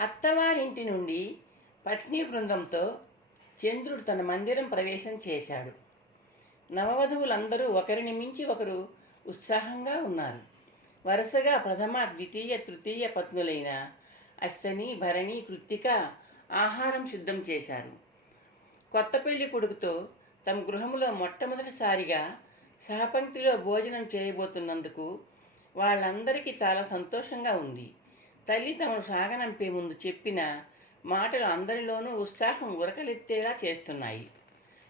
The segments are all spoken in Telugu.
అత్తవారింటి నుండి పత్ని బృందంతో చంద్రుడు తన మందిరం ప్రవేశం చేశాడు. నవవధువులందరూ ఒకరిని మించి ఒకరు ఉత్సాహంగా ఉన్నారు. వరుసగా ప్రథమ ద్వితీయ తృతీయ పత్నులైన అశ్వని భరణి కృత్తిక ఆహారం సిద్ధం చేశారు. కొత్త పెళ్ళి కొడుకుతో తమ గృహంలో మొట్టమొదటిసారిగా సహపంక్తిలో భోజనం చేయబోతున్నందుకు వాళ్ళందరికీ చాలా సంతోషంగా ఉంది. తల్లి తమను సాగనంపే ముందు చెప్పిన మాటలు అందరిలోనూ ఉత్సాహం ఉరకలెత్తేలా చేస్తున్నాయి.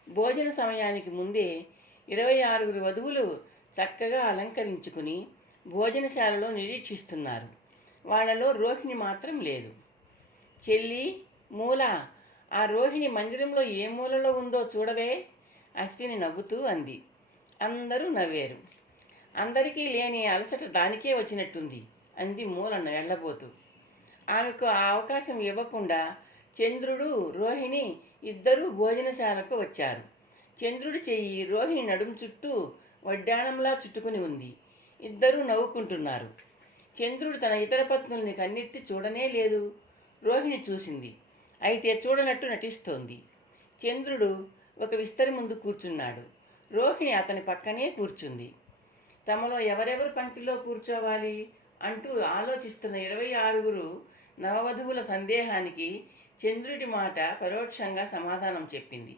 భోజన సమయానికి ముందే ఇరవై ఆరుగురు వధువులు చక్కగా అలంకరించుకుని భోజనశాలలో నిరీక్షిస్తున్నారు. వాళ్ళలో రోహిణి మాత్రం లేదు. చెల్లి మూల ఆ రోహిణి మందిరంలో ఏ మూలలో ఉందో చూడవే అశ్విని నవ్వుతూ అంది. అందరూ నవ్వారు. అందరికీ లేని అలసట దానికే వచ్చినట్టుంది. అంది మూలన్న వెళ్ళబోతూ ఆమెకు ఆ అవకాశం ఇవ్వకుండా చంద్రుడు రోహిణి ఇద్దరూ భోజనశాలకు వచ్చారు. చంద్రుడి చెయ్యి రోహిణి నడుము చుట్టూ వడ్డాణంలా చుట్టుకుని ఉంది. ఇద్దరూ నవ్వుకుంటున్నారు. చంద్రుడు తన ఇతర పత్నుల్ని కన్నెత్తి చూడనే లేదు. రోహిణి చూసింది. అయితే చూడనట్టు నటిస్తోంది. చంద్రుడు ఒక విస్తరి ముందు కూర్చున్నాడు. రోహిణి అతని పక్కనే కూర్చుంది. తమలో ఎవరెవరు పంక్తిలో కూర్చోవాలి? అంటూ ఆలోచిస్తున్న ఇరవై ఆరుగురు నవవధువుల సందేహానికి చంద్రుడి మాట పరోక్షంగా సమాధానం చెప్పింది.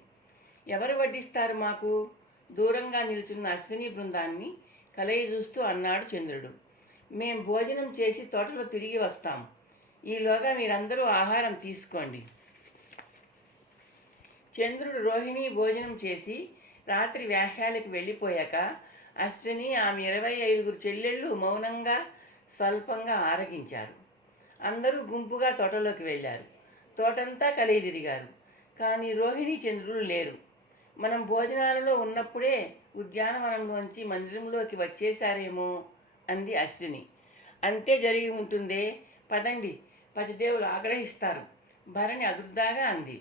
ఎవరు వడ్డిస్తారు మాకు? దూరంగా నిల్చున్న అశ్విని బృందాన్ని కలయి చూస్తూ అన్నాడు చంద్రుడు. మేం భోజనం చేసి తోటలో తిరిగి వస్తాం. ఈలోగా మీరందరూ ఆహారం తీసుకోండి. చంద్రుడు రోహిణి భోజనం చేసి రాత్రి వ్యాహ్యాలకి వెళ్ళిపోయాక అశ్విని ఆమె ఇరవై ఐదుగురు చెల్లెళ్ళు మౌనంగా స్వల్పంగా ఆరగించారు. అందరూ గుంపుగా తోటలోకి వెళ్ళారు. తోటంతా కలిదిరిగారు కానీ రోహిణి చంద్రులు లేరు. మనం భోజనాలలో ఉన్నప్పుడే ఉద్యానవనంలోంచి మందిరంలోకి వచ్చేశారేమో అంది అశ్విని. అంతే జరిగి ఉంటుందే? పదండి పతిదేవులు ఆగ్రహిస్తారు. భరణి అదుర్దాగా అంది.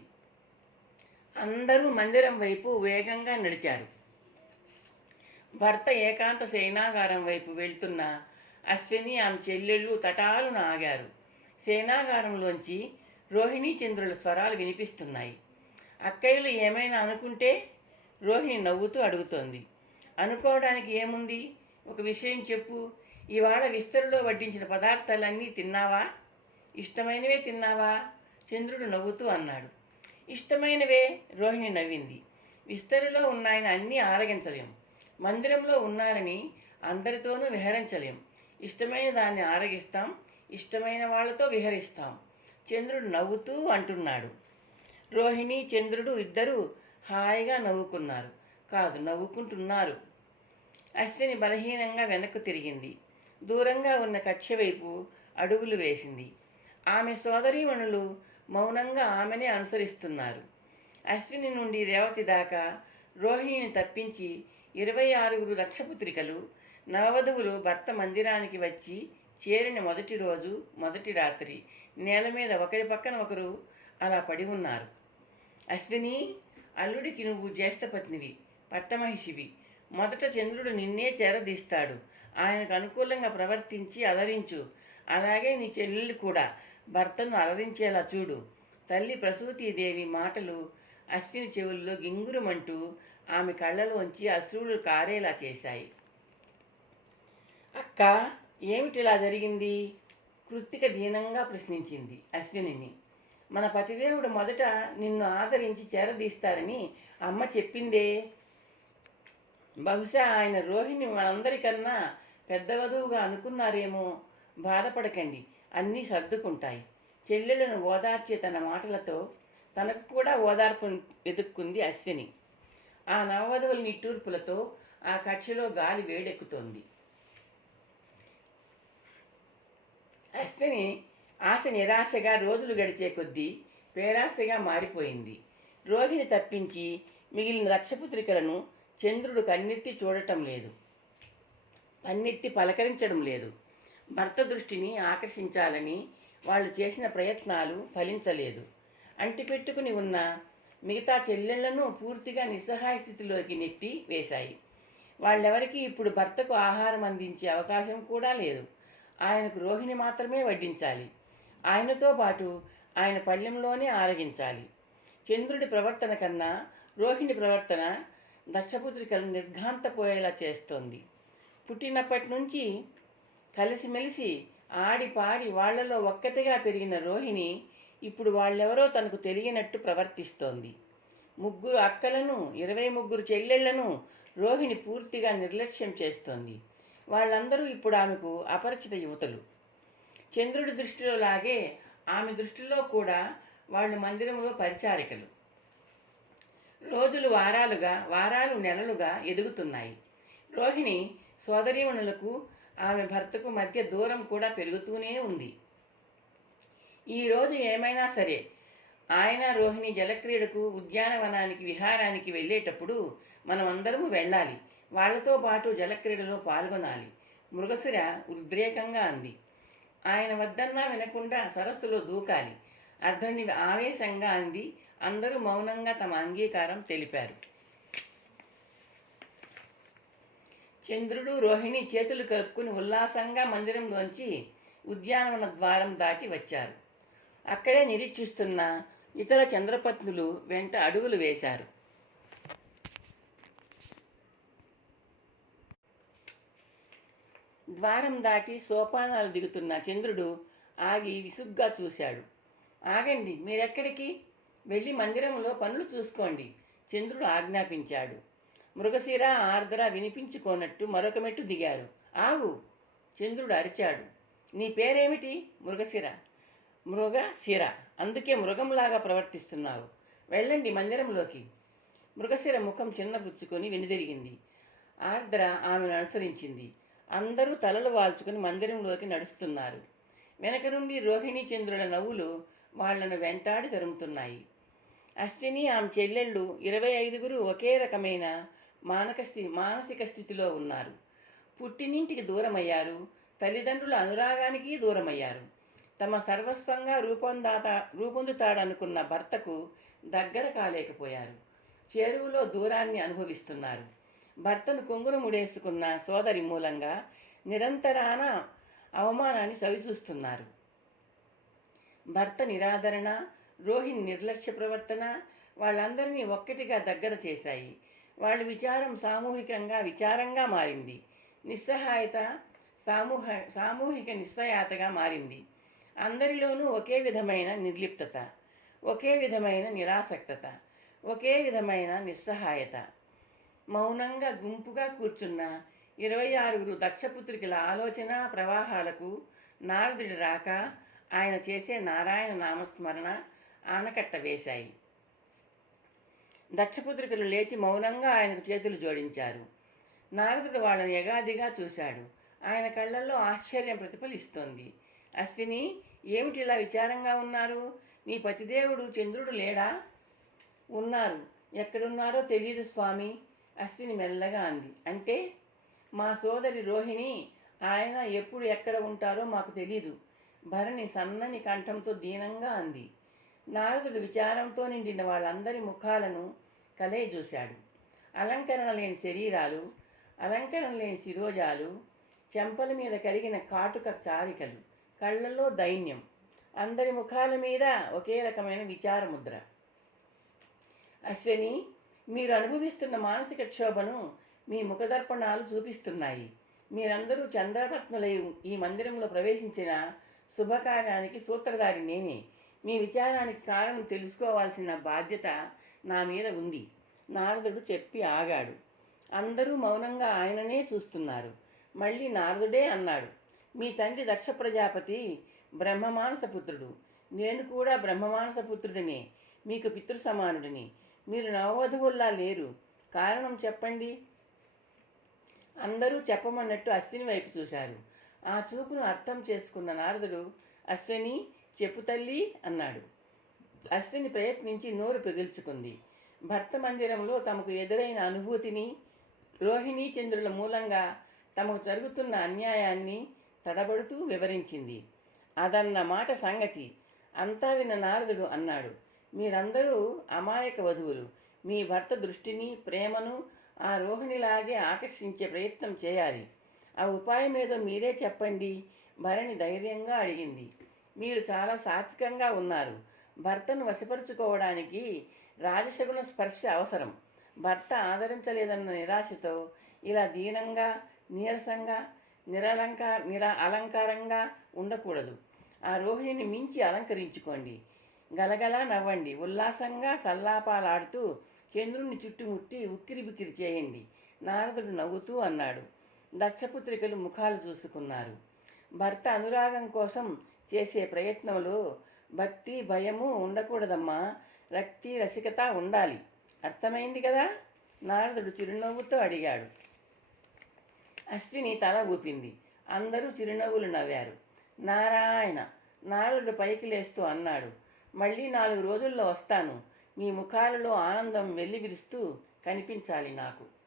అందరూ మందిరం వైపు వేగంగా నడిచారు. భర్త ఏకాంత సేనాగారం వైపు వెళ్తున్న అశ్విని ఆమె చెల్లెళ్ళు తటాలున ఆగారు. సేనాగారంలోంచి రోహిణీ చంద్రుల స్వరాలు వినిపిస్తున్నాయి. అక్కయ్యలు ఏమైనా అనుకుంటే రోహిణి నవ్వుతూ అడుగుతోంది. అనుకోవడానికి ఏముంది? ఒక విషయం చెప్పు. ఇవాళ విస్తరులో వడ్డించిన పదార్థాలన్నీ తిన్నావా? ఇష్టమైనవే తిన్నావా? చంద్రుడు నవ్వుతూ అన్నాడు. ఇష్టమైనవే రోహిణి నవ్వింది. విస్తరిలో ఉన్నాయని అన్నీ ఆరగించలేం. మందిరంలో ఉన్నారని అందరితోనూ విహరించలేం. ఇష్టమైన దాన్ని ఆరగిస్తాం ఇష్టమైన వాళ్ళతో విహరిస్తాం. చంద్రుడు నవ్వుతూ అంటున్నాడు. రోహిణి చంద్రుడు ఇద్దరూ హాయిగా నవ్వుకున్నారు. కాదు నవ్వుకుంటున్నారు. అశ్విని బలహీనంగా వెనక్కు తిరిగింది. దూరంగా ఉన్న కక్ష వైపు అడుగులు వేసింది. ఆమె సోదరీమణులు మౌనంగా ఆమెనే అనుసరిస్తున్నారు. అశ్విని నుండి రేవతి దాకా రోహిణిని తప్పించి ఇరవై ఆరుగురు లక్షపుత్రికలు నవవధువులు భర్త మందిరానికి వచ్చి చేరిన మొదటి రోజు మొదటి రాత్రి నేల మీద ఒకరి పక్కన ఒకరు అలా పడి ఉన్నారు. అశ్విని అల్లుడికి నువ్వు జ్యేష్ఠపత్నివి పట్టమహిషివి. మొదట చంద్రుడు నిన్నే చేరదీస్తాడు. ఆయనకు అనుకూలంగా ప్రవర్తించి అలరించు. అలాగే నీ చెల్లెలు కూడా భర్తను అలరించేలా చూడు. తల్లి ప్రసూతీదేవి మాటలు అశ్విని చెవుల్లో గింగురమంటూ ఆమె కళ్ళలోంచి అశ్రువులు కారేలా చేశాయి. అక్క ఏమిటిలా జరిగింది? కృత్తిక దీనంగా ప్రశ్నించింది అశ్వినిని. మన పతిదేవుడు మొదట నిన్ను ఆదరించి చేరదీస్తారని అమ్మ చెప్పిందే. బహుశా ఆయన రోహిణి మనందరికన్నా పెద్ద వధువుగా అనుకున్నారేమో. బాధపడకండి అన్నీ సర్దుకుంటాయి. చెల్లెలను ఓదార్చే తన మాటలతో తనకు కూడా ఓదార్పు వెతుక్కుంది అశ్విని. ఆ నవవధువుల నిట్టూర్పులతో ఆ కక్షలో గాలి వేడెక్కుతోంది. అశ్విని ఆశ నిరాశగా రోజులు గడిచే కొద్దీ పేరాశగా మారిపోయింది. రోహిణి తప్పించి మిగిలిన రక్షపుత్రికలను చంద్రుడు కన్నెత్తి చూడటం లేదు. కన్నెత్తి పలకరించడం లేదు. భర్త దృష్టిని ఆకర్షించాలని వాళ్ళు చేసిన ప్రయత్నాలు ఫలించలేదు. అంటిపెట్టుకుని ఉన్న మిగతా చెల్లెళ్ళను పూర్తిగా నిస్సహాయ స్థితిలోకి నెట్టి వేశాయి. వాళ్ళెవరికీ ఇప్పుడు భర్తకు ఆహారం అందించే అవకాశం కూడా లేదు. ఆయనకు రోహిణి మాత్రమే వడ్డించాలి. ఆయనతో పాటు ఆయన పళ్ళెంలోనే ఆరగించాలి. చంద్రుడి ప్రవర్తన కన్నా రోహిణి ప్రవర్తన దక్షపుత్రికలను నిర్ఘాంతపోయేలా చేస్తోంది. పుట్టినప్పటి నుంచి కలిసిమెలిసి ఆడి పాడి వాళ్ళలో ఒక్కతిగా పెరిగిన రోహిణి ఇప్పుడు వాళ్ళెవరో తనకు తెలియనట్టు ప్రవర్తిస్తోంది. ముగ్గురు అక్కలను ఇరవై ముగ్గురు చెల్లెళ్ళను రోహిణి పూర్తిగా నిర్లక్ష్యం చేస్తోంది. వాళ్ళందరూ ఇప్పుడు ఆమెకు అపరిచిత యువతలు. చంద్రుడి దృష్టిలో లాగే ఆమె దృష్టిలో కూడా వాళ్ళు మందిరంలో పరిచారికలు. రోజులు వారాలుగా వారాలు నెలలుగా ఎదుగుతున్నాయి. రోహిణి సోదరీమణులకు ఆమె భర్తకు మధ్య దూరం కూడా పెరుగుతూనే ఉంది. ఈరోజు ఏమైనా సరే ఆయన రోహిణి జలక్రీడకు ఉద్యానవనానికి విహారానికి వెళ్ళేటప్పుడు మనమందరము వెళ్ళాలి. వాళ్ళతో పాటు జలక్రీడలో పాల్గొనాలి. మృగశిర ఉద్రేకంగా అంది. ఆయన వద్దన్నా వినకుండా సరస్సులో దూకాలి. అర్ధని ఆవేశంగా అంది. అందరూ మౌనంగా తమ అంగీకారం తెలిపారు. చంద్రుడు రోహిణి చేతులు కలుపుకుని ఉల్లాసంగా మందిరంలోంచి ఉద్యానవన ద్వారం దాటి వచ్చారు. అక్కడే నిరీక్షిస్తున్న ఇతర చంద్రపత్నులు వెంట అడుగులు వేశారు. ద్వారం దాటి సోపానాలు దిగుతున్న చంద్రుడు ఆగి విసుగ్గా చూశాడు. ఆగండి మీరెక్కడికి? వెళ్ళి మందిరంలో పనులు చూసుకోండి చంద్రుడు ఆజ్ఞాపించాడు. మృగశిర ఆర్ద్ర వినిపించుకోనట్టు మరొక మెట్టు దిగారు. ఆగు చంద్రుడు అరిచాడు. నీ పేరేమిటి? మృగశిర. మృగశిర అందుకే మృగంలాగా ప్రవర్తిస్తున్నావు. వెళ్ళండి మందిరంలోకి. మృగశిర ముఖం చిన్నపుచ్చుకొని వెనుదిరిగింది. ఆర్ద్ర ఆమెను అనుసరించింది. అందరూ తలలు వాల్చుకుని మందిరంలోకి నడుస్తున్నారు. వెనక నుండి రోహిణీ చంద్రుల నవ్వులు వాళ్ళను వెంటాడి తరుముతున్నాయి. అశ్విని ఆమె చెల్లెళ్ళు ఇరవై ఐదుగురు ఒకే రకమైన మానక స్థి మానసిక స్థితిలో ఉన్నారు. పుట్టినింటికి దూరమయ్యారు. తల్లిదండ్రుల అనురాగానికి దూరమయ్యారు. తమ సర్వస్వంగా రూపొందాత రూపొందుతాడనుకున్న భర్తకు దగ్గర కాలేకపోయారు. చేరువులో దూరాన్ని అనుభవిస్తున్నారు. భర్తను కొంగును ముడేసుకున్న సోదరి మూలంగా నిరంతరాన అవమానాన్ని చవిచూస్తున్నారు భర్త నిరాదరణ రోహిణి నిర్లక్ష్య ప్రవర్తన వాళ్ళందరినీ ఒక్కటిగా దగ్గర చేశాయి. వాళ్ళ విచారం సామూహికంగా విచారంగా మారింది. నిస్సహాయత సామూహ సామూహిక నిస్సహాయతగా మారింది. అందరిలోనూ ఒకే విధమైన నిర్లిప్తత ఒకే విధమైన నిరాసక్తత ఒకే విధమైన నిస్సహాయత. మౌనంగా గుంపుగా కూర్చున్న ఇరవై ఆరుగురు దక్షపుత్రికల ఆలోచన ప్రవాహాలకు నారదుడి రాక ఆయన చేసే నారాయణ నామస్మరణ ఆనకట్ట వేశాయి. దక్షపుత్రికలు లేచి మౌనంగా ఆయనకు చేతులు జోడించారు. నారదుడు వాళ్ళని యగాదిగా చూశాడు. ఆయన కళ్ళల్లో ఆశ్చర్యం ప్రతిఫలిస్తోంది. అశ్విని ఏమిటి ఇలా విచారంగా ఉన్నారు? నీ పతిదేవుడు చంద్రుడు లేడా? ఉన్నారు. ఎక్కడున్నారో తెలియదు స్వామి. అశ్విని మెల్లగా అంది. అంటే మా సోదరి రోహిణి ఆయన ఎప్పుడు ఎక్కడ ఉంటారో మాకు తెలీదు. భరణి సన్నని కంఠంతో దీనంగా అంది. నారదుడు విచారంతో నిండిన వాళ్ళందరి ముఖాలను కలే చూశాడు. అలంకరణ లేని శరీరాలు అలంకరణ లేని శిరోజాలు చెంపల మీద కరిగిన కాటుక చారికలు కళ్ళల్లో దైన్యం. అందరి ముఖాల మీద ఒకే రకమైన విచారముద్ర. అశ్విని మీరు అనుభవిస్తున్న మానసిక క్షోభను మీ ముఖదర్పణాలు చూపిస్తున్నాయి. మీరందరూ చంద్రరత్నులై ఈ మందిరంలో ప్రవేశించిన శుభకార్యానికి సూత్రధారి నేనే. మీ విచారానికి కారణం తెలుసుకోవాల్సిన బాధ్యత నా మీద ఉంది. నారదుడు చెప్పి ఆగాడు. అందరూ మౌనంగా ఆయననే చూస్తున్నారు. మళ్ళీ నారదుడే అన్నాడు. మీ తండ్రి దక్ష ప్రజాపతి బ్రహ్మమానస పుత్రుడు. నేను కూడా బ్రహ్మమానస పుత్రుడినే. మీకు పితృ సమానుడిని. మీరు నవవధువుల్లా లేరు. కారణం చెప్పండి. అందరూ చెప్పమన్నట్టు అశ్విని వైపు చూశారు. ఆ చూపును అర్థం చేసుకున్న నారదుడు అశ్విని చెప్పు తల్లి అన్నాడు. అశ్విని ప్రయత్నించి నోరు పిగుల్చుకుంది. భర్త మందిరంలో తమకు ఎదురైన అనుభూతిని రోహిణీ చంద్రుల మూలంగా తమకు జరుగుతున్న అన్యాయాన్ని తడబడుతూ వివరించింది. అదన్న మాట సంగతి అంతా విన్న నారదుడు అన్నాడు. మీరందరూ అమాయక వధువులు. మీ భర్త దృష్టిని ప్రేమను ఆ రోహిణిలాగే ఆకర్షించే ప్రయత్నం చేయాలి. ఆ ఉపాయం ఏదో మీరే చెప్పండి భరణి ధైర్యంగా అడిగింది. మీరు చాలా సాత్వికంగా ఉన్నారు. భర్తను వశపరుచుకోవడానికి రాజశగున స్పర్శ అవసరం. భర్త ఆదరించలేదన్న నిరాశతో ఇలా దీనంగా నీరసంగా నిరలంకార నిర అలంకారంగా ఉండకూడదు. ఆ రోహిణిని మించి అలంకరించుకోండి. గలగలా నవ్వండి. ఉల్లాసంగా సల్లాపాలాడుతూ చంద్రుణ్ణి చుట్టుముట్టి ఉక్కిరి బిక్కిరి చేయండి. నారదుడు నవ్వుతూ అన్నాడు. దక్షపుత్రికలు ముఖాలు చూసుకున్నారు. భర్త అనురాగం కోసం చేసే ప్రయత్నంలో భక్తి భయము ఉండకూడదమ్మా. రక్తి రసికత ఉండాలి. అర్థమైంది కదా? నారదుడు చిరునవ్వుతో అడిగాడు. అశ్విని తల ఊపింది. అందరూ చిరునవ్వులు నవ్వారు. నారాయణ నారదుడు పైకి లేస్తూ అన్నాడు. మళ్ళీ నాలుగు రోజుల్లో వస్తాను. మీ ముఖాలలో ఆనందం వెల్లివిరుస్తూ కనిపించాలి నాకు.